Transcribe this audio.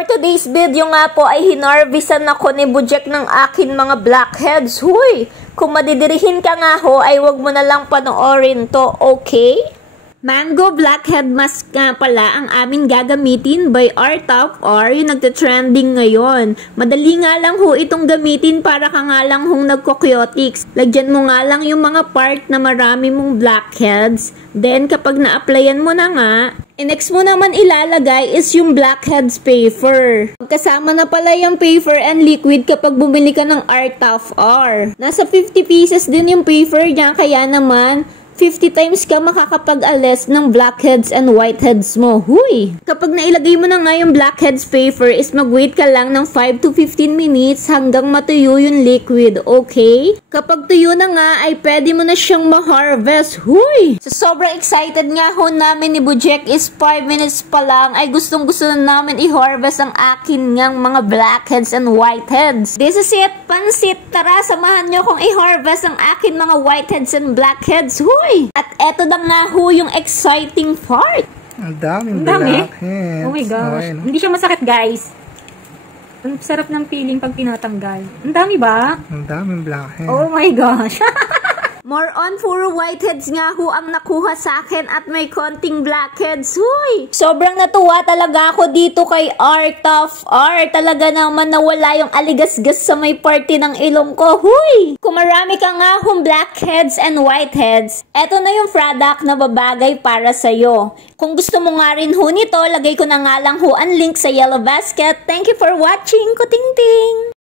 for today's video nga po ay hinarvestan ako ni Bojack ng akin mga blackheads. Huy! Kung madidirihin ka nga ho ay wag mo na lang panoorin to, okay? Mango Blackhead Mask nga pala ang amin gagamitin by Art of R, yung nagte-trending ngayon. Madali nga lang ho itong gamitin para ka nga lang hong nagko-cosmetics. Lagyan mo nga lang yung mga part na marami mong blackheads. Then kapag na-applyan mo na nga, next mo naman ilalagay is yung blackheads paper. Kasama na pala yung paper and liquid kapag bumili ka ng Art of R. Nasa 50 pieces din yung paper niya, kaya naman 50 times ka makakapag-alis ng blackheads and whiteheads mo. Huy! Kapag nailagay mo na nga yung blackheads paper is mag-wait ka lang ng 5 to 15 minutes hanggang matuyo yung liquid, okay? Kapag tuyo na nga ay pwede mo na siyang ma-harvest. Huy! So, sobrang excited nga ho namin ni Bojack is 5 minutes pa lang ay gustong-gusto na namin i-harvest ang akin ngang mga blackheads and whiteheads. This is it, pansit! Tara, samahan nyo kong i-harvest ang akin mga whiteheads and blackheads. Huy! At eto na nga ho yung exciting part. Ang daming blackheads. Oh my gosh. Okay, no? Hindi siya masakit, guys. Ang sarap ng feeling pag tinatanggal. Ang dami ba? Ang daming blackheads. Oh my gosh. More on puro whiteheads nga ho ang nakuha sa akin at may konting blackheads. Huy! Sobrang natuwa talaga ako dito kay Art of R. Talaga naman nawala yung aligasgas sa may party ng ilong ko. Huy! Kung marami ka nga hong blackheads and whiteheads, eto na yung product na babagay para sa'yo. Kung gusto mo nga rin ho nito, lagay ko na nga lang ho ang link sa yellow basket. Thank you for watching. Kuting-ting!